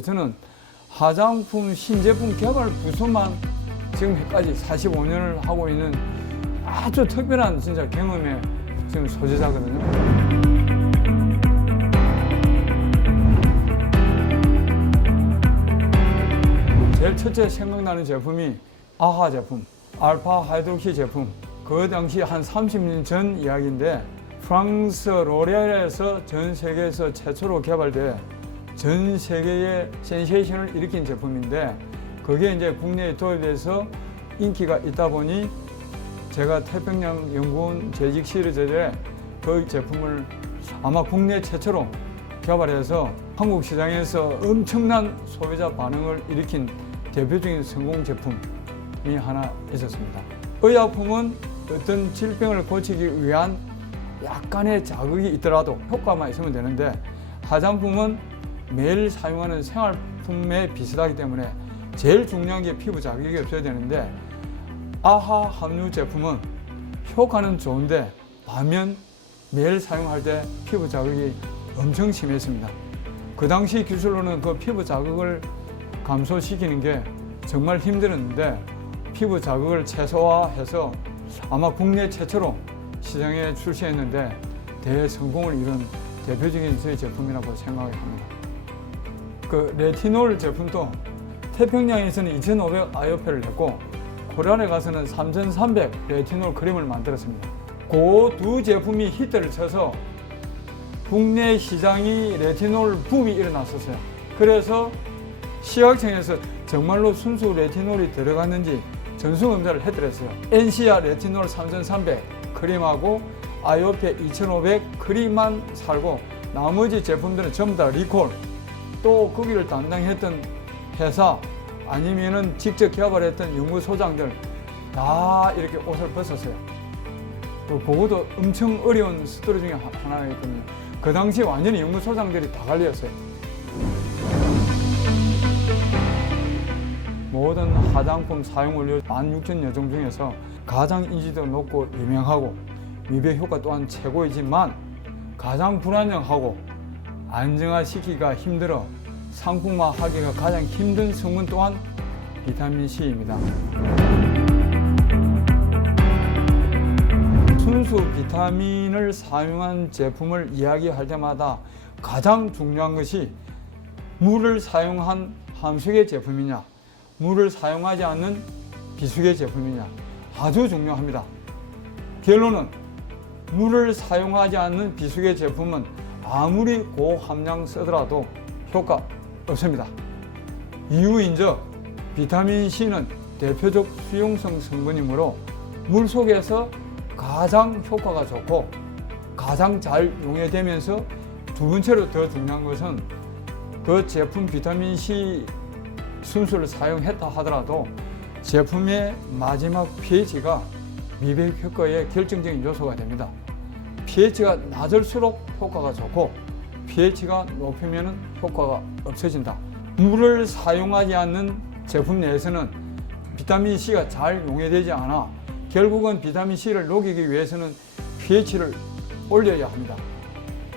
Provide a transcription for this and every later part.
저는 화장품 신제품 개발 부서만 지금까지 45년을 하고 있는 아주 특별한 진짜 경험의 지금 소지자거든요. 제일 첫째 생각나는 제품이 아하 제품, 알파 하이드록시 제품. 그 당시 한 30년 전 이야기인데 프랑스 로레알에서 전 세계에서 최초로 개발돼 전 세계의 센세이션을 일으킨 제품인데 그게 이제 국내에 도입돼서 인기가 있다 보니 제가 태평양 연구원 재직 시절에 그 제품을 아마 국내 최초로 개발해서 한국 시장에서 엄청난 소비자 반응을 일으킨 대표적인 성공 제품이 하나 있었습니다. 의약품은 어떤 질병을 고치기 위한 약간의 자극이 있더라도 효과만 있으면 되는데 화장품은 매일 사용하는 생활품에 비슷하기 때문에 제일 중요한 게 피부 자극이 없어야 되는데 아하 함유 제품은 효과는 좋은데 반면 매일 사용할 때 피부 자극이 엄청 심했습니다. 그 당시 기술로는 그 피부 자극을 감소시키는 게 정말 힘들었는데 피부 자극을 최소화해서 아마 국내 최초로 시장에 출시했는데 대성공을 이룬 대표적인 저희 제품이라고 생각을 합니다. 그 레티놀 제품도 태평양에서는 2,500 아이오페를 했고 코리안에 가서는 3,300 레티놀 크림을 만들었습니다. 그 두 제품이 히트를 쳐서 국내 시장이 레티놀 붐이 일어났었어요. 그래서 시각청에서 정말로 순수 레티놀이 들어갔는지 전수검사를 해드렸어요. 엔시아 레티놀 3,300 크림하고 아이오페 2,500 크림만 살고 나머지 제품들은 전부 다 리콜. 또 거기를 담당했던 회사 아니면은 직접 개발했던 연구소장들 다 이렇게 옷을 벗었어요. 그것도 엄청 어려운 스토리 중에 하나였거든요. 그 당시 완전히 연구소장들이 다 갈렸어요. 모든 화장품 사용원료 16,000여 종 중에서 가장 인지도 높고 유명하고 미백 효과 또한 최고이지만 가장 불안정하고 안정화시키기가 힘들어 상품화하기가 가장 힘든 성분 또한 비타민C입니다. 순수 비타민을 사용한 제품을 이야기할 때마다 가장 중요한 것이 물을 사용한 함수계 제품이냐 물을 사용하지 않는 비수계 제품이냐 아주 중요합니다. 결론은 물을 사용하지 않는 비수계 제품은 아무리 고함량 쓰더라도 효과 없습니다. 이유인즉 비타민C는 대표적 수용성 성분이므로 물속에서 가장 효과가 좋고 가장 잘 용해되면서 두 번째로 더 중요한 것은 그 제품 비타민C 순수를 사용했다 하더라도 제품의 마지막 pH가 미백 효과의 결정적인 요소가 됩니다. pH가 낮을수록 효과가 좋고 pH가 높으면 효과가 없어진다. 물을 사용하지 않는 제품 내에서는 비타민C가 잘 용해되지 않아 결국은 비타민C를 녹이기 위해서는 pH를 올려야 합니다.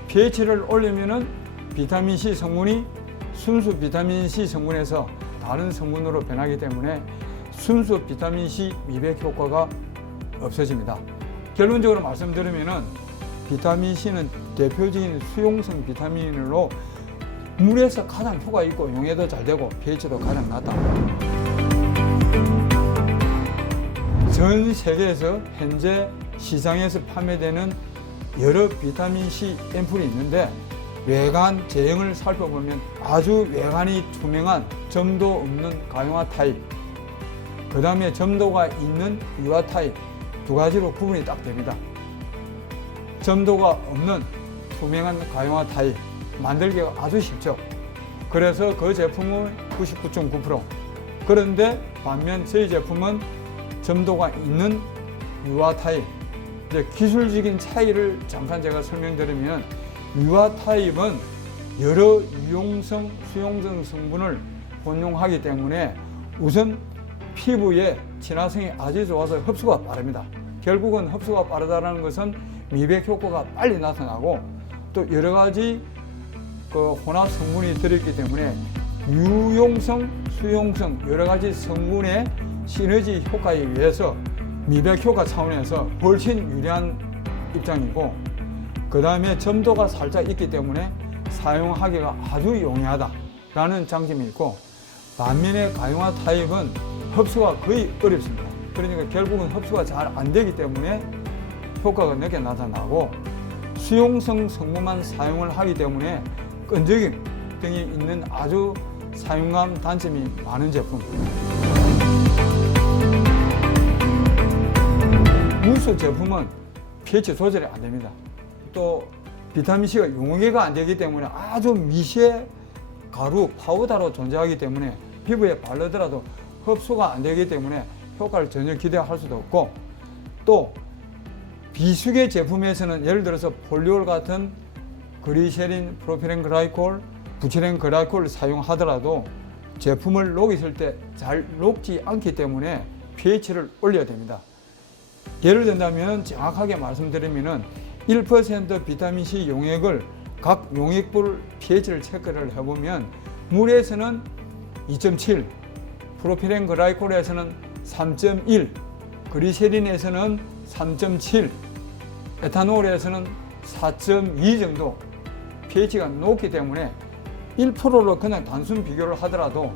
pH를 올리면 비타민C 성분이 순수 비타민C 성분에서 다른 성분으로 변하기 때문에 순수 비타민C 미백 효과가 없어집니다. 결론적으로 말씀드리면 비타민C는 대표적인 수용성 비타민으로 물에서 가장 효과 있고 용해도 잘 되고 pH도 가장 낮다. 전 세계에서 현재 시장에서 판매되는 여러 비타민C 앰플이 있는데 외관 제형을 살펴보면 아주 외관이 투명한 점도 없는 가용화 타입, 그 다음에 점도가 있는 유화 타입 두 가지로 구분이 딱 됩니다. 점도가 없는 투명한 가용화 타입 만들기가 아주 쉽죠. 그래서 그 제품은 99.9%. 그런데 반면 저희 제품은 점도가 있는 유화 타입. 이제 기술적인 차이를 잠깐 제가 설명드리면 유화 타입은 여러 유용성, 수용성 성분을 혼용하기 때문에 우선 피부의 친화성이 아주 좋아서 흡수가 빠릅니다. 결국은 흡수가 빠르다는 것은 미백 효과가 빨리 나타나고 또 여러 가지 그 혼합 성분이 들어있기 때문에 유용성, 수용성 여러 가지 성분의 시너지 효과에 의해서 미백 효과 차원에서 훨씬 유리한 입장이고, 그 다음에 점도가 살짝 있기 때문에 사용하기가 아주 용이하다라는 장점이 있고, 반면에 가용화 타입은 흡수가 거의 어렵습니다. 그러니까 결국은 흡수가 잘 안 되기 때문에 효과가 늦게 나타나고, 수용성 성분만 사용을 하기 때문에 끈적임 등이 있는 아주 사용감 단점이 많은 제품. 무수 제품은 pH 조절이 안 됩니다. 또 비타민C가 용해가 안 되기 때문에 아주 미세 가루, 파우더로 존재하기 때문에 피부에 바르더라도 흡수가 안 되기 때문에 효과를 전혀 기대할 수도 없고, 또 비수계 제품에서는 예를 들어서 폴리올 같은 그리세린, 프로필렌 글라이콜, 부티렌 글라이콜을 사용하더라도 제품을 녹였을 때 잘 녹지 않기 때문에 pH를 올려야 됩니다. 예를 든다면 정확하게 말씀드리면 1% 비타민C 용액을 각 용액별 pH를 체크를 해보면 물에서는 2.7, 프로필렌 글라이콜에서는 3.1, 그리세린에서는 3.7, 에탄올에서는 4.2 정도 pH가 높기 때문에 1%로 그냥 단순 비교를 하더라도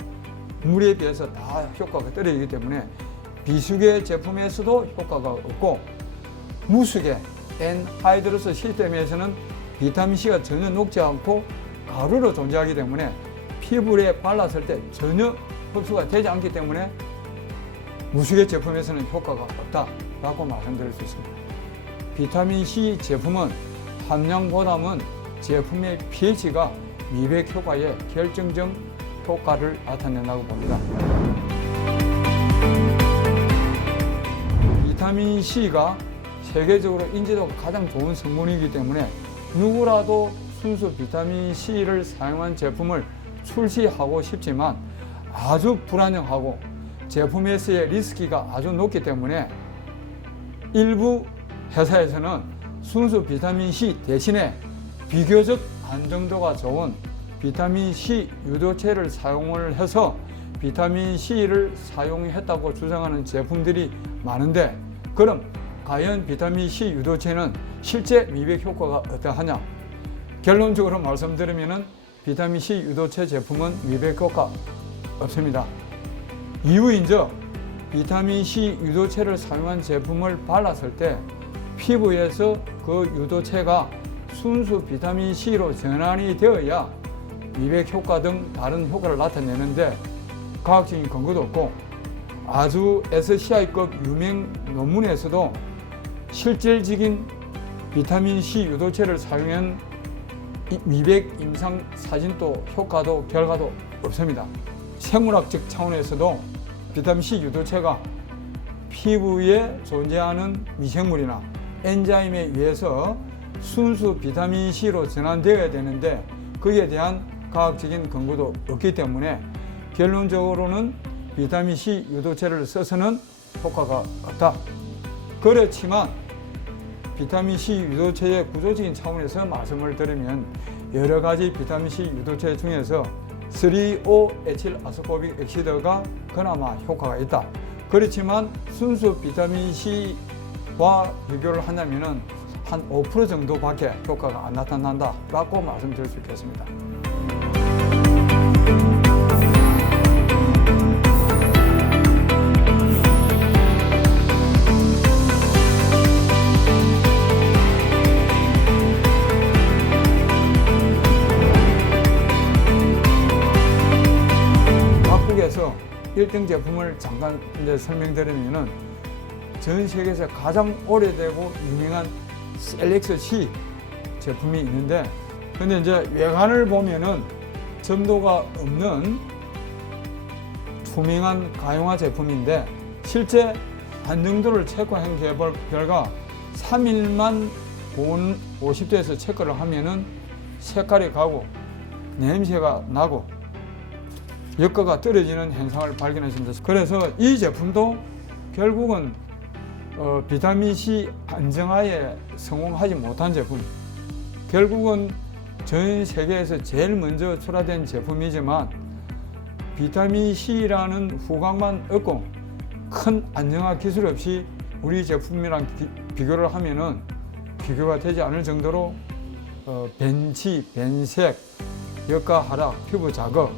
물에 비해서 다 효과가 떨어지기 때문에 비수계 제품에서도 효과가 없고, 무수계 엔하이드로스 시스템에서는 비타민C가 전혀 녹지 않고 가루로 존재하기 때문에 피부에 발랐을 때 전혀 흡수가 되지 않기 때문에 무수계 제품에서는 효과가 없다라고 말씀드릴 수 있습니다. 비타민C 제품은 함량보다는 제품의 pH가 미백 효과에 결정적 효과를 나타낸다고 봅니다. 비타민C가 세계적으로 인지도가 가장 좋은 성분이기 때문에 누구라도 순수 비타민C를 사용한 제품을 출시하고 싶지만 아주 불안정하고 제품에서의 리스크가 아주 높기 때문에 일부 회사에서는 순수 비타민C 대신에 비교적 안정도가 좋은 비타민C 유도체를 사용을 해서 비타민C를 사용했다고 주장하는 제품들이 많은데, 그럼 과연 비타민C 유도체는 실제 미백 효과가 어떠하냐? 결론적으로 말씀드리면 비타민C 유도체 제품은 미백 효과 없습니다. 이유인즉 비타민C 유도체를 사용한 제품을 발랐을 때 피부에서 그 유도체가 순수 비타민C로 전환이 되어야 미백 효과 등 다른 효과를 나타내는데 과학적인 근거도 없고, 아주 SCI급 유명 논문에서도 실질적인 비타민C 유도체를 사용한 미백 임상 사진도 효과도 결과도 없습니다. 생물학적 차원에서도 비타민C 유도체가 피부에 존재하는 미생물이나 엔자임에 의해서 순수 비타민C로 전환되어야 되는데 그에 대한 과학적인 근거도 없기 때문에 결론적으로는 비타민C 유도체를 써서는 효과가 없다. 그렇지만 비타민C 유도체의 구조적인 차원에서 말씀을 드리면 여러 가지 비타민C 유도체 중에서 3,5-에틸아스코빅 액시드가 그나마 효과가 있다. 그렇지만 순수 비타민C와 비교를 한다면 한 5% 정도밖에 효과가 안 나타난다라고 말씀드릴 수 있겠습니다. 각국에서 1등 제품을 잠깐 설명드리면은 전 세계에서 가장 오래되고 유명한 셀렉스-C 제품이 있는데, 근데 이제 외관을 보면은 점도가 없는 투명한 가용화 제품인데 실제 안정도를 체크한 결과 3일만 고온 50도에서 체크를 하면은 색깔이 가고 냄새가 나고 효과가 떨어지는 현상을 발견했습니다. 그래서 이 제품도 결국은 비타민C 안정화에 성공하지 못한 제품, 결국은 전 세계에서 제일 먼저 출하된 제품이지만 비타민 C라는 후광만 얻고 큰 안정화 기술 없이 우리 제품이랑 비교를 하면은 비교가 되지 않을 정도로 벤치, 변색, 역가 하락, 피부 자극,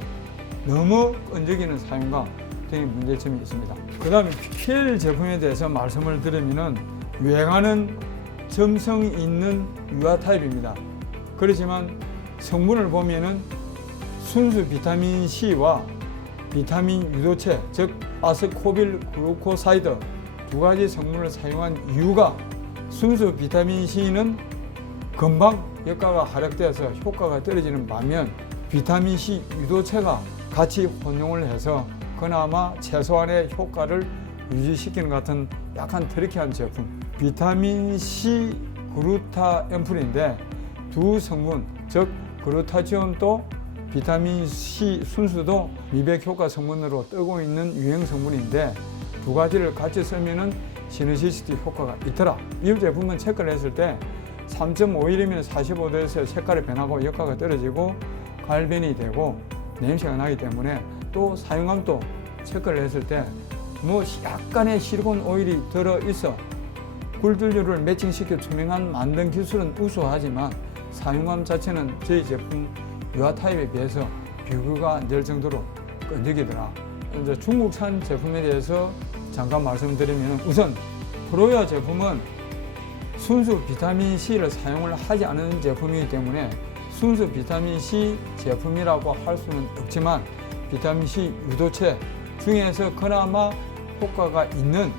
너무 끈적이는 사용감 등의 문제점이 있습니다. 그 다음에 PL 제품에 대해서 말씀을 드리면은 유행하는 점성 있는 유화 타입입니다. 그렇지만 성분을 보면은 순수 비타민 C와 비타민 유도체, 즉 아스코빌 글루코사이드 두 가지 성분을 사용한 이유가 순수 비타민 C는 금방 역가가 하락되어서 효과가 떨어지는 반면 비타민 C 유도체가 같이 혼용을 해서 그나마 최소한의 효과를 유지시키는 것 같은 약간 트리키한 제품. 비타민 C 그루타엠플인데 두 성분, 즉 그루타치온도 비타민 C 순수도 미백 효과 성분으로 뜨고 있는 유행 성분인데 두 가지를 같이 쓰면은 시너지시티 효과가 있더라. 이 제품은 체크를 했을 때 3.5일이면 45도에서 색깔이 변하고 역가가 떨어지고 갈변이 되고 냄새가 나기 때문에 또 사용감도 체크를 했을 때 뭐 약간의 실리콘 오일이 들어있어 굴들류를 매칭시켜 투명한 만든 기술은 우수하지만 사용감 자체는 저희 제품 유화 타입에 비해서 비교가 안 될 정도로 끈적이더라. 이제 중국산 제품에 대해서 잠깐 말씀드리면 우선 프로유화 제품은 순수 비타민 C를 사용을 하지 않은 제품이기 때문에 순수 비타민 C 제품이라고 할 수는 없지만 비타민 C 유도체 중에서 그나마 효과가 있는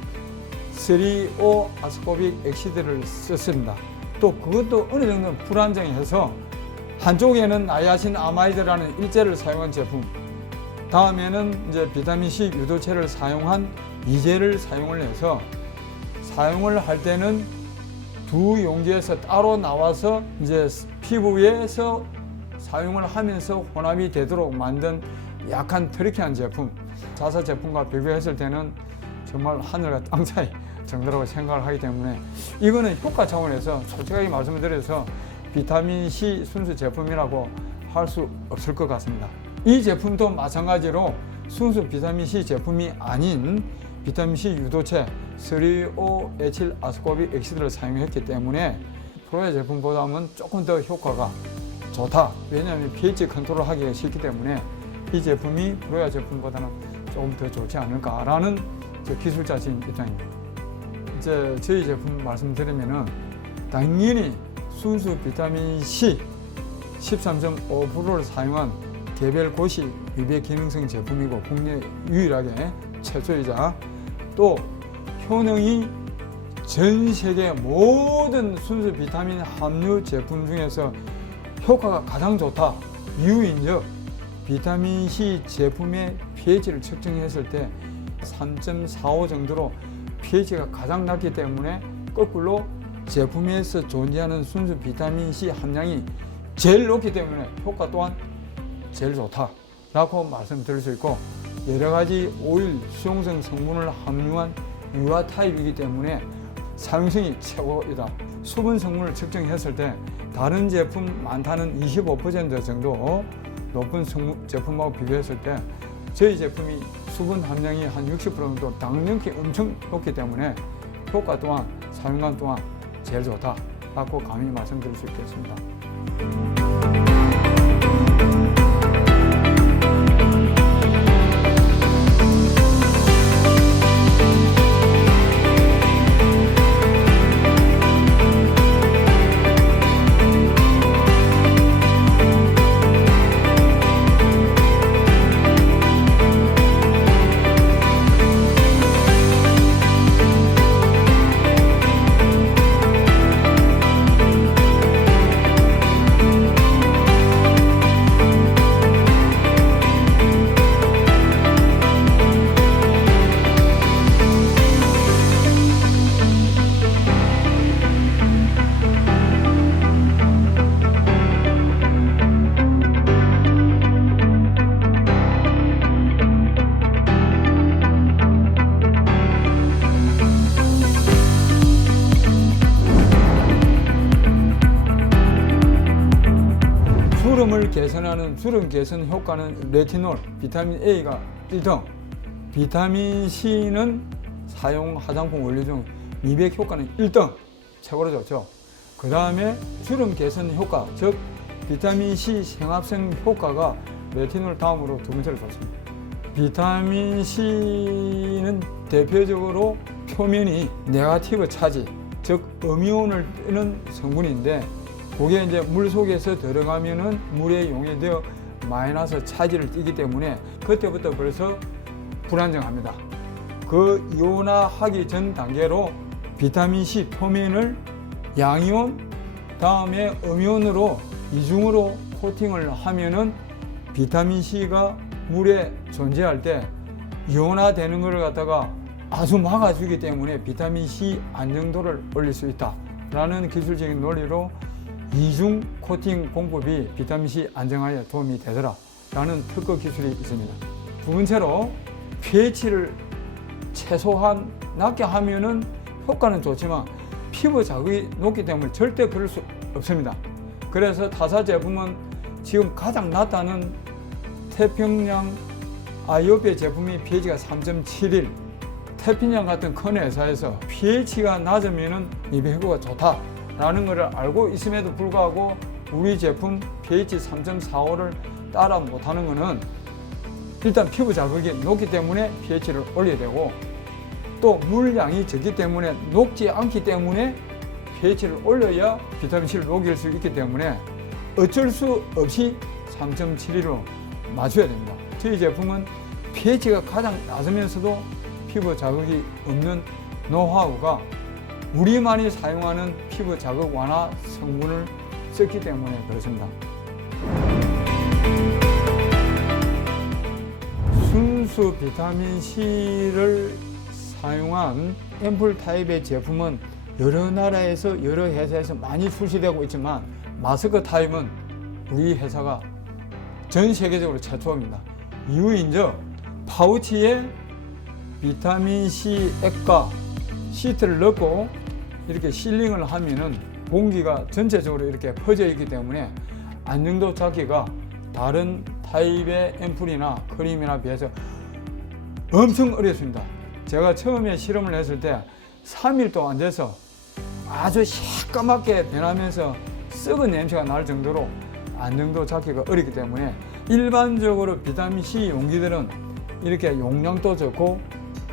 3,5 아스코빅 액시드를 썼습니다. 또 그것도 어느 정도는 불안정해서 한쪽에는 나이아신 아마이드라는 일제를 사용한 제품, 다음에는 이제 비타민 C 유도체를 사용한 이제를 사용을 해서 사용을 할 때는 두 용기에서 따로 나와서 이제 피부에서 사용을 하면서 혼합이 되도록 만든 약간 트리키한 제품. 자사 제품과 비교했을 때는 정말 하늘과 땅 차이 정도라고 생각을 하기 때문에 이거는 효과 차원에서 솔직하게 말씀을 드려서 비타민 C 순수 제품이라고 할 수 없을 것 같습니다. 이 제품도 마찬가지로 순수 비타민 C 제품이 아닌 비타민 C 유도체 3,5에틸 아스코빅 액시드를 사용했기 때문에 프로의 제품보다는 조금 더 효과가 좋다. 왜냐하면 pH 컨트롤 하기가 쉽기 때문에 이 제품이 프로야 제품보다는 조금 더 좋지 않을까라는 기술자적인 입장입니다. 이제 저희 제품 말씀드리면은 당연히 순수 비타민 C 13.5%를 사용한 개별 고시 미백 기능성 제품이고 국내 유일하게 최초이자 또 효능이 전 세계 모든 순수 비타민 함유 제품 중에서 효과가 가장 좋다. 이유인즉 비타민 C 제품의 pH를 측정했을 때 3.45 정도로 pH가 가장 낮기 때문에 거꾸로 제품에서 존재하는 순수 비타민 C 함량이 제일 높기 때문에 효과 또한 제일 좋다라고 말씀드릴 수 있고 여러 가지 오일, 수용성 성분을 함유한 유화 타입이기 때문에 사용성이 최고이다. 수분 성분을 측정했을 때 다른 제품 많다는 25% 정도 높은 제품하고 비교했을 때 저희 제품이 수분 함량이 한 60% 정도 당연히 엄청 높기 때문에 효과 또한 사용감 또한 제일 좋다라고 감히 말씀드릴 수 있겠습니다. 개선하는 주름 개선 효과는 레티놀, 비타민 A가 1등, 비타민 C는 사용 화장품 원료 중 미백 효과는 1등, 최고로 좋죠. 그 다음에 주름 개선 효과, 즉 비타민 C 생합성 효과가 레티놀 다음으로 두 번째로 좋습니다. 비타민 C는 대표적으로 표면이 네거티브 차지, 즉 음이온을 떼는 성분인데, 그게 이제 물 속에서 들어가면은 물에 용해되어 마이너스 차지를 띠기 때문에 그때부터 벌써 불안정합니다. 그 이온화하기 전 단계로 비타민 C 표면을 양이온 다음에 음이온으로 이중으로 코팅을 하면은 비타민 C가 물에 존재할 때 이온화되는 것을 갖다가 아주 막아주기 때문에 비타민 C 안정도를 올릴 수 있다라는 기술적인 논리로 이중 코팅 공법이 비타민 C 안정화에 도움이 되더라라는 특허 기술이 있습니다. 두 번째로 pH를 최소한 낮게 하면은 효과는 좋지만 피부 자극이 높기 때문에 절대 그럴 수 없습니다. 그래서 타사 제품은 지금 가장 낮다는 태평양 아이오피아 제품이 pH가 3.71, 태평양 같은 큰 회사에서 pH가 낮으면 미백 효과가 좋다라는 것을 알고 있음에도 불구하고 우리 제품 pH 3.45를 따라 못하는 것은 일단 피부 자극이 높기 때문에 pH를 올려야 되고, 또 물량이 적기 때문에 녹지 않기 때문에 pH를 올려야 비타민C를 녹일 수 있기 때문에 어쩔 수 없이 3.71로 맞춰야 됩니다. 저희 제품은 pH가 가장 낮으면서도 피부 자극이 없는 노하우가 우리만이 사용하는 피부 자극 완화 성분을 썼기 때문에 그렇습니다. 순수 비타민C를 사용한 앰플 타입의 제품은 여러 나라에서 여러 회사에서 많이 출시되고 있지만 마스크 타입은 우리 회사가 전 세계적으로 최초입니다. 이유인즉 파우치에 비타민C 액과 시트를 넣고 이렇게 실링을 하면은 공기가 전체적으로 이렇게 퍼져 있기 때문에 안정도 잡기가 다른 타입의 앰플이나 크림이나 비해서 엄청 어렵습니다. 제가 처음에 실험을 했을 때 3일도 안 돼서 아주 새까맣게 변하면서 썩은 냄새가 날 정도로 안정도 잡기가 어렵기 때문에 일반적으로 비타민C 용기들은 이렇게 용량도 적고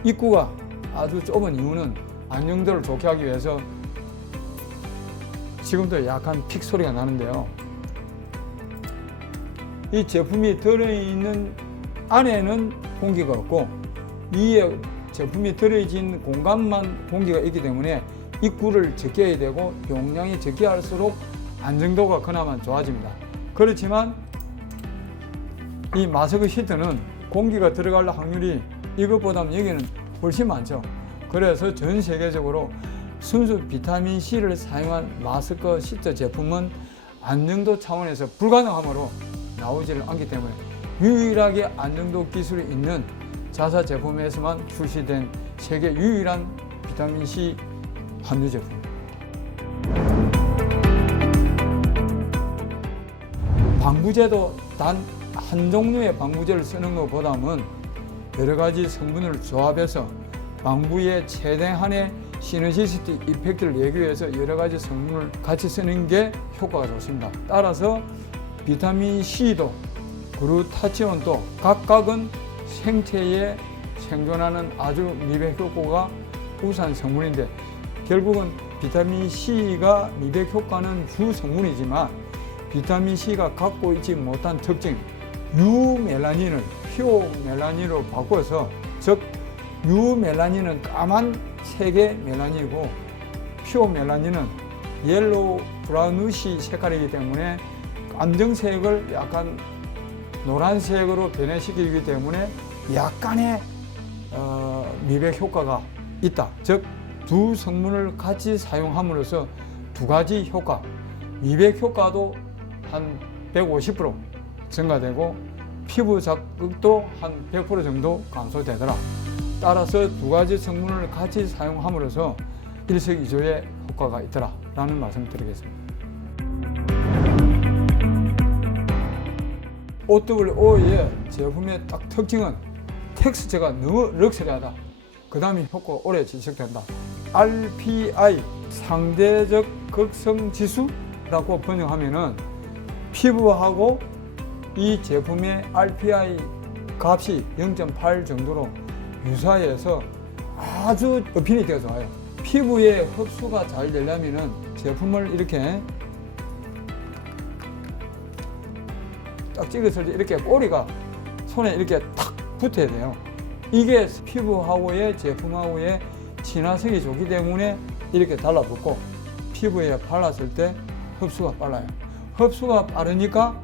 입구가 아주 좁은 이유는 안정도를 좋게 하기 위해서, 지금도 약간 픽 소리가 나는데요. 이 제품이 들어있는 안에는 공기가 없고 위에 제품이 들어있는 공간만 공기가 있기 때문에 입구를 적게 해야 되고 용량이 적게 할수록 안정도가 그나마 좋아집니다. 그렇지만 이 마스크 시트는 공기가 들어갈 확률이 이것보다는 여기는 훨씬 많죠. 그래서 전 세계적으로 순수 비타민C를 사용한 마스크 시트 제품은 안정도 차원에서 불가능하므로 나오지를 않기 때문에 유일하게 안정도 기술이 있는 자사 제품에서만 출시된 세계 유일한 비타민C 함유 제품. 방부제도 단 한 종류의 방부제를 쓰는 것보다는 여러 가지 성분을 조합해서 방부의 최대한의 시너지스틱 이펙트를 내기 위해서 여러 가지 성분을 같이 쓰는 게 효과가 좋습니다. 따라서 비타민C도 글루타치온도 각각은 생체에 생존하는 아주 미백 효과가 우수한 성분인데, 결국은 비타민C가 미백 효과는 주 성분이지만 비타민C가 갖고 있지 못한 특징, 유멜라닌을 피오멜라닌으로 바꿔서, 즉 유멜라닌은 까만 색의 멜라닌이고 피오멜라닌은 옐로우 브라우니시 색깔이기 때문에 검정색을 약간 노란색으로 변해시키기 때문에 약간의 미백 효과가 있다. 즉 두 성분을 같이 사용함으로써 두 가지 효과, 미백 효과도 한 150% 증가되고 피부 자극도 한 100% 정도 감소되더라. 따라서 두 가지 성분을 같이 사용함으로써 일석이조의 효과가 있더라 라는 말씀 드리겠습니다. OWO의 제품의 딱 특징은 텍스처가 너무 럭셔리하다. 그 다음에 효과가 오래 지속된다. RPI 상대적 극성 지수라고 번역하면은 피부하고 이 제품의 RPI 값이 0.8 정도로 유사해서 아주 어피니티가 좋아요. 피부에 흡수가 잘 되려면은 제품을 이렇게 딱 찍었을 때 이렇게 꼬리가 손에 이렇게 탁 붙어야 돼요. 이게 피부하고의 제품하고의 친화성이 좋기 때문에 이렇게 달라붙고 피부에 발랐을 때 흡수가 빨라요. 흡수가 빠르니까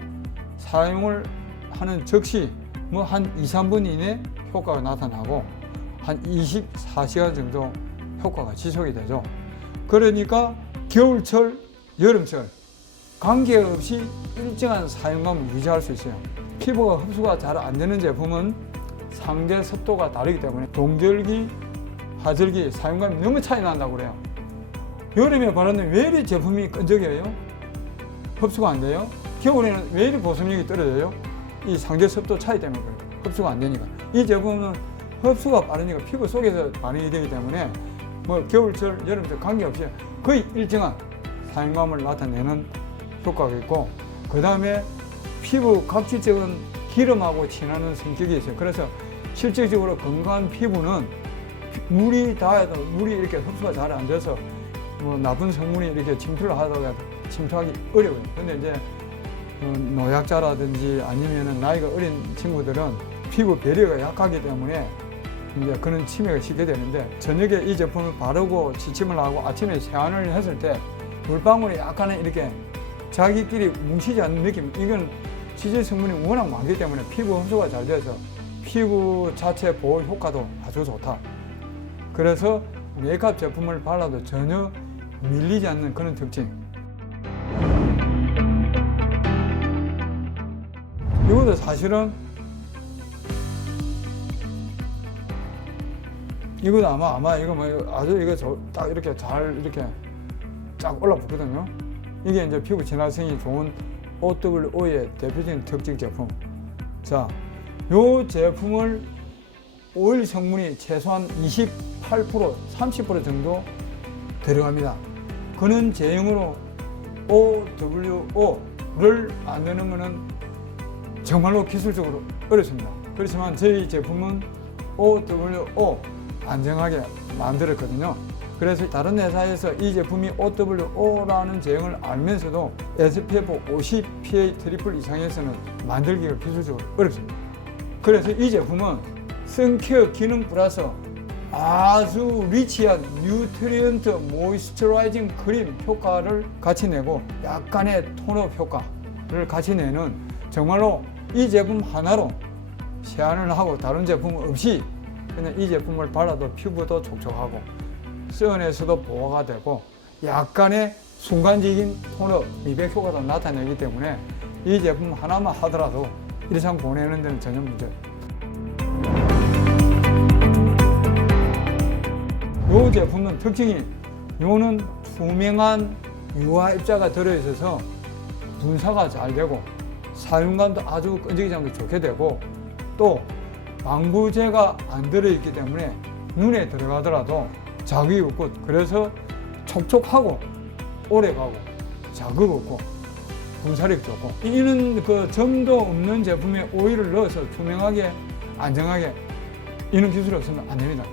사용을 하는 즉시 뭐 한 2, 3분 이내 효과가 나타나고 한 24시간 정도 효과가 지속이 되죠. 그러니까 겨울철, 여름철 관계없이 일정한 사용감을 유지할 수 있어요. 피부가 흡수가 잘 안 되는 제품은 상대 습도가 다르기 때문에 동절기, 하절기 사용감이 너무 차이 난다고 그래요. 여름에 바르는 왜 이리 제품이 끈적여요? 흡수가 안 돼요? 겨울에는 왜 이리 보습력이 떨어져요? 이 상대 습도 차이 때문에 그래요. 흡수가 안 되니까. 이 제품은 흡수가 빠르니까 피부 속에서 반응이 되기 때문에 뭐 겨울철, 여름철 관계없이 거의 일정한 사용감을 나타내는 효과가 있고, 그 다음에 피부 각질적인 기름하고 친하는 성격이 있어요. 그래서 실질적으로 건강한 피부는 물이 닿아도 물이 이렇게 흡수가 잘 안 돼서 뭐 나쁜 성분이 이렇게 침투를 하다가 침투하기 어려워요. 근데 이제 노약자라든지 아니면은 나이가 어린 친구들은 피부 배려가 약하기 때문에 이제 그런 치매가 쉽게 되는데, 저녁에 이 제품을 바르고 지침을 하고 아침에 세안을 했을 때 물방울이 약간은 이렇게 자기끼리 뭉치지 않는 느낌, 이건 지질 성분이 워낙 많기 때문에 피부 흡수가 잘 돼서 피부 자체 보호 효과도 아주 좋다. 그래서 메이크업 제품을 발라도 전혀 밀리지 않는 그런 특징. 이것도 사실은 이것도 아마 이거 뭐 아주 이거 딱 이렇게 잘 이렇게 쫙 올라붙거든요. 이게 이제 피부 진화성이 좋은 OWO의 대표적인 특징 제품. 자, 요 제품을 오일 성분이 최소한 28%, 30% 정도 들어갑니다. 그는 제형으로 OWO를 만드는 것은 정말로 기술적으로 어렵습니다. 그렇지만 저희 제품은 OWO 안정하게 만들었거든요. 그래서 다른 회사에서 이 제품이 OWO라는 제형을 알면서도 SPF 50 PA 트리플 이상에서는 만들기가 기술적으로 어렵습니다. 그래서 이 제품은 선케어 기능 플러스 아주 리치한 뉴트리언트 모이스처라이징 크림 효과를 같이 내고 약간의 톤업 효과를 같이 내는, 정말로 이 제품 하나로 세안을 하고 다른 제품 없이 그냥 이 제품을 발라도 피부도 촉촉하고 선에서도 보호가 되고 약간의 순간적인 톤업, 미백 효과도 나타내기 때문에 이 제품 하나만 하더라도 일상 보내는 데는 전혀 문제 없습니다. 이 제품은 특징이, 요는 투명한 유화 입자가 들어있어서 분사가 잘 되고 사용감도 아주 끈적이지 좋게 되고, 또 방부제가 안 들어있기 때문에 눈에 들어가더라도 자극이 없고, 그래서 촉촉하고 오래가고 자극 없고 분사력 좋고, 이는 그 점도 없는 제품에 오일을 넣어서 투명하게 안정하게, 이런 기술이 없으면 안 됩니다.